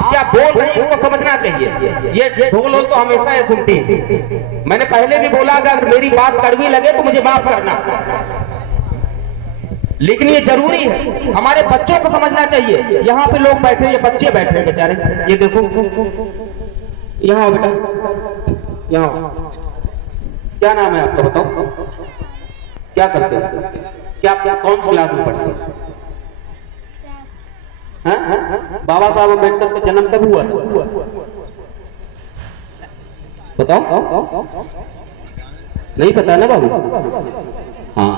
आप क्या बोल रहे हैं इनको समझना चाहिए। ये ढोल तो हमेशा ये सुनती है। मैंने पहले भी बोला अगर मेरी बात कड़वी लगे तो मुझे माफ करना, लेकिन ये जरूरी है, हमारे बच्चों को समझना चाहिए। यहाँ पे लोग बैठे, ये बच्चे बैठे हैं बेचारे, ये देखो, यहाँ आओ बेटा, यहाँ आओ। क्या नाम है आपका बताओ, क्या करते हैं, क्या कौन सी क्लास में पढ़ते हैं? बाबा साहब अम्बेडकर का जन्म कब हुआ था बताओ? नहीं पता ना बाबू? हाँ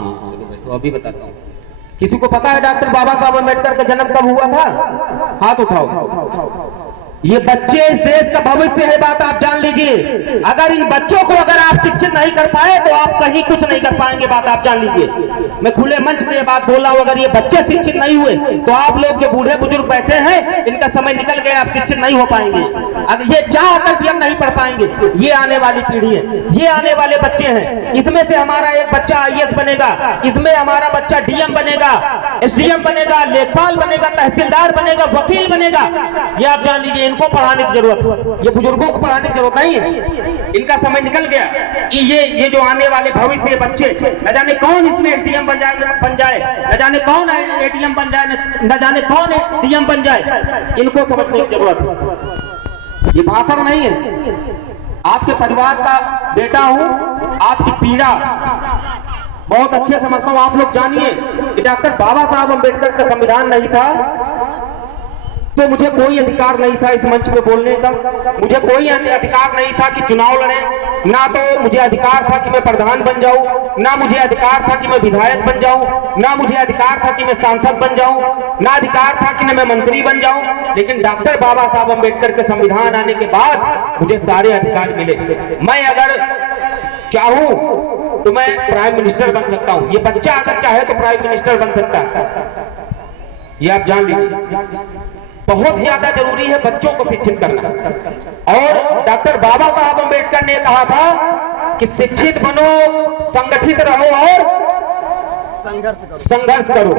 तो अभी बताता हूँ। किसी को पता है डॉक्टर बाबा साहब अम्बेडकर का जन्म कब हुआ था? हाथ उठाओ। ये बच्चे इस देश का भविष्य है, बात आप जान लीजिए। अगर इन बच्चों को अगर आप शिक्षित नहीं कर पाए तो आप कहीं कुछ नहीं कर पाएंगे, बात आप जान लीजिए। मैं खुले मंच पे ये बात बोल रहा हूं, अगर ये बच्चे शिक्षित नहीं हुए तो आप लोग जो बूढ़े बुजुर्ग बैठे हैं इनका समय निकल गया, आप शिक्षित नहीं हो पाएंगे। अगर ये चाह कर भी हम नहीं पढ़ पाएंगे, ये आने वाली पीढ़ी है, ये आने वाले बच्चे हैं। इसमें से हमारा एक बच्चा IAS बनेगा, इसमें हमारा बच्चा DM बनेगा, SDM बनेगा, लेखपाल बनेगा, तहसीलदार बनेगा, वकील बनेगा। ये आप जान लीजिए, इनको पढ़ाने की जरूरत है, ये बुजुर्गों को पढ़ाने की जरूरत नहीं है। इनका समय निकल गया। ये जो आने वाले भविष्य बच्चे, न जाने कौन इसमें SDM बन जाए, न जाने कौन ADM बन जाए, न जाने कौन DM बन जाए, इनको समझने की जरूरत है। ये भाषण नहीं है, आपके परिवार का बेटा हूं, आपकी पीड़ा बहुत अच्छे समझता हूं। आप लोग जानिए कि डॉक्टर बाबा साहब अम्बेडकर का संविधान नहीं था तो मुझे कोई अधिकार नहीं था इस मंच पे बोलने का, मुझे कोई अधिकार नहीं था कि चुनाव लड़े, ना तो मुझे अधिकार था कि मैं प्रधान बन जाऊं, ना मुझे अधिकार था कि मैं विधायक बन जाऊं, ना मुझे अधिकार था कि मैं सांसद बन जाऊं, ना अधिकार था कि मैं मंत्री बन जाऊं। लेकिन डॉक्टर बाबा साहब अम्बेडकर के संविधान आने के बाद मुझे सारे अधिकार मिले। मैं अगर चाहूं तो मैं प्राइम मिनिस्टर बन सकता हूं, ये बच्चा अगर चाहे तो प्राइम मिनिस्टर बन सकता है, ये आप जान लीजिए। बहुत ज्यादा जरूरी है बच्चों को शिक्षित करना। और डॉक्टर बाबा साहब अम्बेडकर ने कहा था कि शिक्षित बनो, संगठित रहो और संघर्ष करो।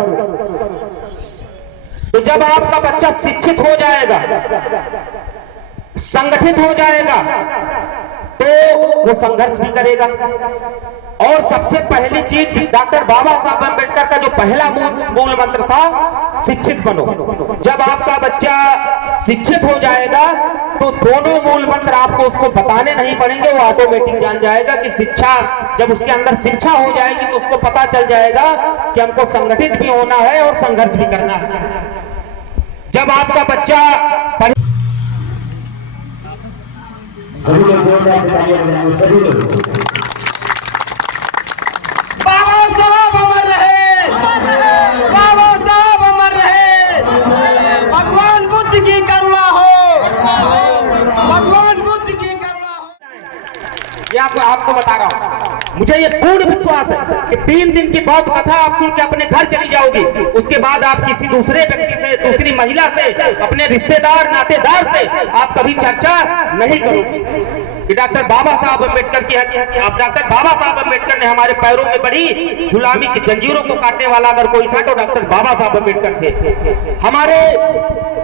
तो जब आपका बच्चा शिक्षित हो जाएगा, संगठित हो जाएगा, तो वो संघर्ष भी करेगा। और सबसे पहली चीज डॉक्टर बाबा साहब अम्बेडकर का जो पहला मूल मंत्र था, शिक्षित बनो। जब आपका बच्चा शिक्षित हो जाएगा तो दोनों मूल मंत्र आपको उसको बताने नहीं पड़ेंगे, वो ऑटोमेटिक जान जाएगा कि शिक्षा, जब उसके अंदर शिक्षा हो जाएगी तो उसको पता चल जाएगा कि हमको संगठित भी होना है और संघर्ष भी करना है। जब आपका बच्चा बाबा साहब अमर रहे, बाबा साहब अमर रहे, भगवान बुद्ध की करुणा हो, भगवान बुद्ध की करुणा हो। ये आपको बता रहा हूं, मुझे ये पूर्ण विश्वास है कि 3 दिन की बहुत कथा आप सुन के अपने घर चली जाओगी, उसके बाद आप किसी दूसरे व्यक्ति से, दूसरी महिला से, अपने रिश्तेदार नातेदार से आप कभी चर्चा नहीं करोगे कि डॉक्टर बाबा साहब अम्बेडकर की, अब डॉक्टर बाबा साहब अम्बेडकर ने हमारे पैरों में बड़ी गुलामी की जंजीरों को काटने वाला अगर कोई था तो डॉक्टर बाबा साहब अम्बेडकर थे। हमारे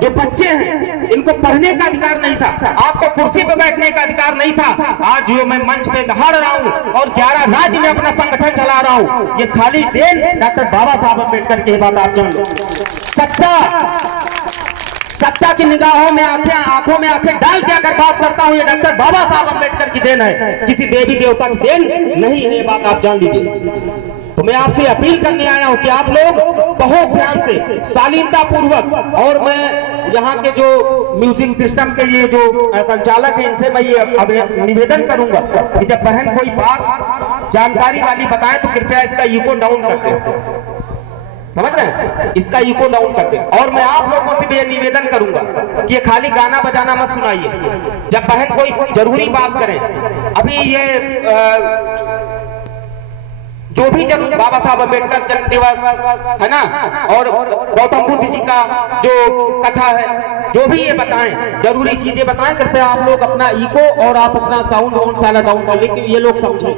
जो बच्चे हैं इनको पढ़ने का अधिकार नहीं था, आपको कुर्सी पर बैठने का अधिकार नहीं था। आज जो मैं मंच पे दहाड़ रहा हूँ और 11 राज्य में अपना संगठन चला रहा हूँ, ये खाली देन डॉक्टर बाबा साहब अम्बेडकर की बात आप जान लो। सत्ता की निगाहों में आंखों में आंखें डाल के अगर बात करता हूं, ये डॉक्टर बाबा साहब अम्बेडकर की देन है, किसी देवी देवता की देन नहीं है, ये बात आप जान लीजिए। तो मैं आपसे अपील करने आया हूं कि आप लोग बहुत ध्यान से, शालीनता पूर्वक, और मैं यहाँ के जो म्यूजिक सिस्टम के ये जो संचालक है इनसे मैं ये निवेदन करूंगा कि जब बहन कोई बात जानकारी वाली बताए तो कृपया इसका इको डाउन कर दे, समझ रहे हैं, इसका इको डाउन कर दे। और मैं आप लोगों से भी निवेदन करूंगा कि ये खाली गाना बजाना मत सुनाइए, जब बहन कोई जरूरी बात करें। अभी ये जो भी जरूर बाबा साहब अम्बेडकर जन्म दिवस है ना, और गौतम बुद्ध जी का जो कथा है, जो भी ये बताएं, जरूरी चीजें बताएं, कृपया आप लोग अपना इको और आप अपना साउंड सारा डाउन कर लें, ये लोग समझें।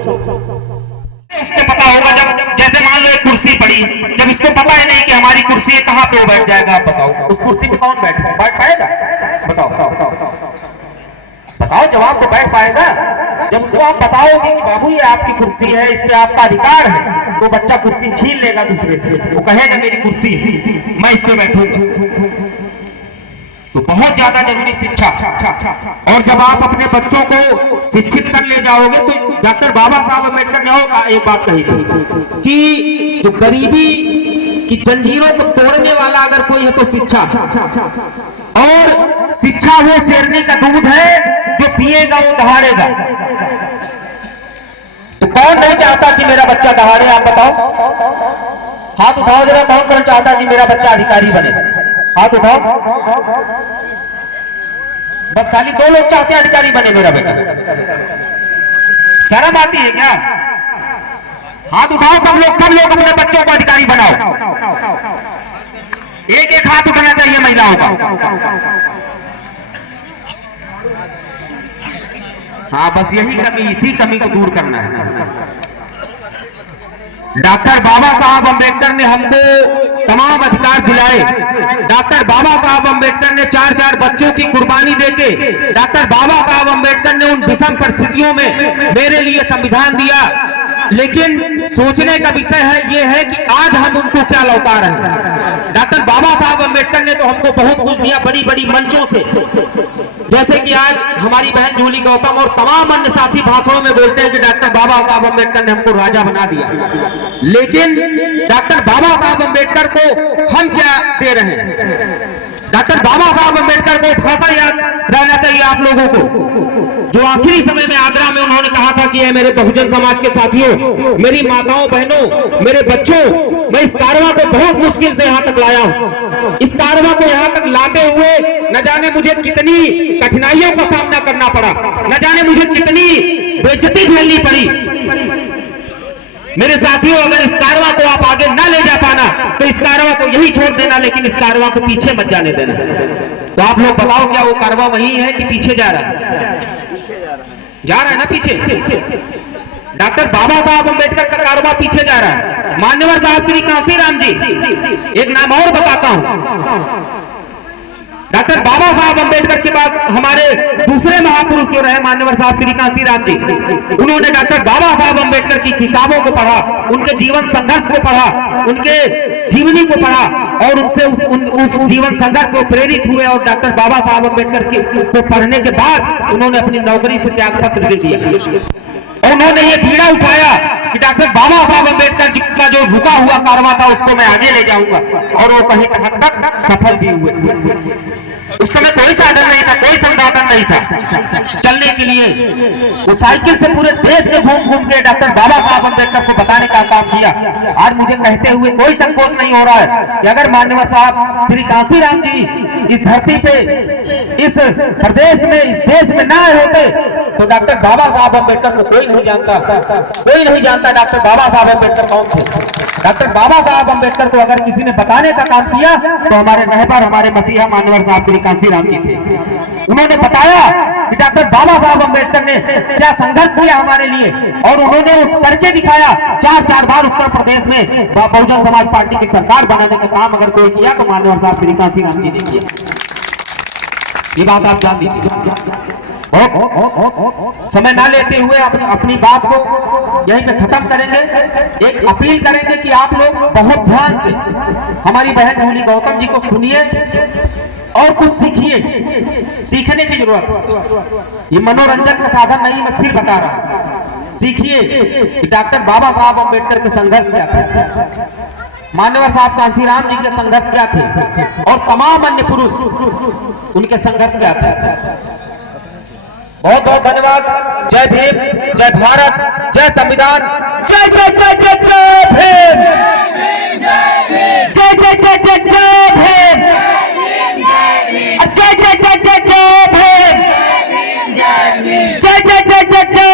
इसको पता होगा, जब जैसे मान लो एक कुर्सी पड़ी, जब इसको पता है नहीं कि हमारी कुर्सी कहाँ पे बैठ जाएगा, आप बताओ उस कुर्सी पे कौन बैठ पाएगा, बताओ। पाएगा। जब उसको आप बताओगे कि बाबू ये आपकी कुर्सी है, इस पे आपका अधिकार है, तो बच्चा कुर्सी छीन लेगा दूसरे से, वो कहेगा मेरी कुर्सी है, मैं इस पे बैठूंगा। तो बहुत ज्यादा जरूरी शिक्षा। और जब आप अपने बच्चों को शिक्षित कर ले जाओगे, तो डॉक्टर बाबा साहब अम्बेडकर ने एक बात कही थी कि जो गरीबी की जंजीरों को तोड़ने वाला अगर कोई है तो शिक्षा। और शिक्षा वो शेरनी का दूध है, जो पिएगा वो दहाड़ेगा। तो कौन नहीं चाहता कि मेरा बच्चा दहाड़े? आप बताओ, हाथ उठाओ जरा, कौन कौन चाहता कि मेरा बच्चा अधिकारी बने? हाथ उठाओ। बस खाली 2 लोग चाहते हैं अधिकारी बने मेरा बेटा। शर्म आती है क्या? हाथ उठाओ सब लोग अपने बच्चों को अधिकारी बनाओ। एक एक हाथ उठाना चाहिए महिलाओं का। हाँ, बस यही कमी, इसी कमी को दूर करना है। डॉक्टर बाबा साहब अम्बेडकर ने हमको तमाम अधिकार दिलाए। डॉक्टर बाबा साहब अम्बेडकर ने 4-4 बच्चों की कुर्बानी देके, डॉक्टर बाबा साहब अम्बेडकर ने उन विषम परिस्थितियों में मेरे लिए संविधान दिया। लेकिन सोचने का विषय है ये है कि आज हम उनको क्या लौटा रहे हैं। डॉक्टर बाबा साहब अम्बेडकर ने तो हमको बहुत कुछ दिया बड़ी बड़ी मंचों से, जैसे कि आज हमारी बहन जूली गौतम और तमाम अन्य साथी भाषणों में बोलते हैं कि डॉक्टर बाबा साहब अम्बेडकर ने हमको राजा बना दिया। लेकिन डॉक्टर बाबा साहब अम्बेडकर को हम क्या दे रहे हैं? डॉक्टर बाबा साहब अम्बेडकर को खासा याद रहना चाहिए आप लोगों को, जो आखिरी समय में आगरा में उन्होंने कहा था कि मेरे बहुजन समाज के साथियों, मेरी माताओं बहनों, मेरे बच्चों, मैं इस कारवां को बहुत मुश्किल से यहाँ तक लाया हूँ। इस कारवां को यहाँ तक लाते हुए न जाने मुझे कितनी कठिनाइयों का सामना करना पड़ा, न जाने मुझे कितनी बेइज्जती झेलनी पड़ी। मेरे साथियों, अगर इस कारवां को आप आगे ना ले जा पाना तो इस कारवां को यही छोड़ देना, लेकिन इस कारवां को पीछे मत जाने देना। तो आप लोग बताओ, क्या वो कारवां वही है कि पीछे जा रहा है? पीछे जा रहा है ना, पीछे। डॉक्टर बाबा साहब अम्बेडकर का कारवां पीछे जा रहा है। मान्यवर साहब श्री कांसीराम जी, एक नाम और बताता हूं। डॉक्टर बाबा साहब अम्बेडकर के बाद हमारे दूसरे महापुरुष जो रहे मान्यवर साहब श्री कांसीराम जी, उन्होंने डॉक्टर बाबा साहब अम्बेडकर की किताबों को पढ़ा, उनके जीवन संघर्ष को पढ़ा, उनके जीवनी को पढ़ा और उनसे उस जीवन संघर्ष से प्रेरित हुए और डॉक्टर बाबा साहब अम्बेडकर को पढ़ने के बाद उन्होंने अपनी नौकरी से त्याग पत्र दे दिया। और उन्होंने ये बीड़ा उठाया कि डॉक्टर बाबा साहब अम्बेडकर का जो झुका हुआ कारवां था उसको मैं आगे ले जाऊंगा, और वो कहीं हद तक सफल भी हुए। उस समय कोई साधन नहीं था, कोई संसाधन नहीं था चलने के लिए। वो साइकिल से पूरे देश में घूम घूम के डॉक्टर बाबा साहब अम्बेडकर को बताने का काम किया। आज मुझे कहते हुए कोई संकोच नहीं हो रहा है कि अगर मान्यवर साहब श्री कांसीराम जी इस धरती पे, इस प्रदेश में, इस देश में ना होते तो डॉक्टर बाबा साहब अम्बेडकर को कोई नहीं जानता। कोई नहीं जानता डॉक्टर बाबा साहब अम्बेडकर कौन थे। डॉक्टर बाबा साहब अम्बेडकर को अगर किसी ने बताने का काम किया तो हमारे रहबर, हमारे मसीहा मान्यवर साहब श्री कांसीराम जी थे। उन्होंने बताया कि डॉक्टर बाबा साहब अम्बेडकर ने क्या संघर्ष किया हमारे लिए, और उन्होंने करके दिखाया। 4-4 बार उत्तर प्रदेश में बहुजन समाज पार्टी की सरकार बनाने का काम अगर कोई किया तो मान्यवर साहब श्री कांसीराम जी ने किया। ये बात आप जान लीजिए। समय ना लेते हुए अपनी बात को यहीं पे खत्म करेंगे। एक अपील करेंगे कि आप लोग बहुत ध्यान से हमारी बहन जूली गौतम जी को सुनिए और कुछ सीखिए। सीखने की जरूरत, ये मनोरंजन का साधन नहीं, मैं फिर बता रहा हूं। सीखिए कि डॉक्टर बाबा साहब अम्बेडकर के संघर्ष क्या थे, मान्यवर साहब कांसीराम जी के संघर्ष क्या थे, और तमाम अन्य पुरुष उनके संघर्ष क्या थे। बहुत बहुत धन्यवाद। जय भीम, जय भारत, जय संविधान, जय जय जय जय जय भीम, जय जय जय जय जय भीम, जय जय जय जय जय भीम, जय जय जय जय जय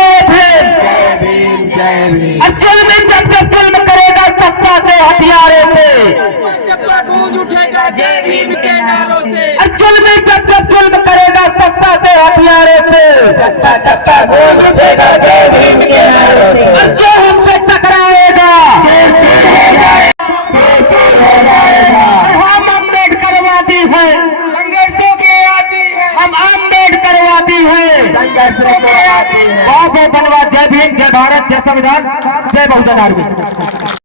भीम, जय भीम। जुल्म जब जब जुल्म करेगा सत्ता के हथियारों से, गूंज उठेगा जय भीम के नारों से। जुल्म जब जब जुल्म करेगा सत्ता के हथियारों से, सत्ता गूंज उठेगा जय भीम के नारों से। और जो हमसे टकराएगा हम अम्बेडकरवादी हैं, संघर्षों के आदी हैं, हम अम्बेडकरवादी हैं। कैसे को आती है। बहुत बहुत धन्यवाद। जय भीम, जय भारत, जय संविधान, जय बहुजन आर्मी।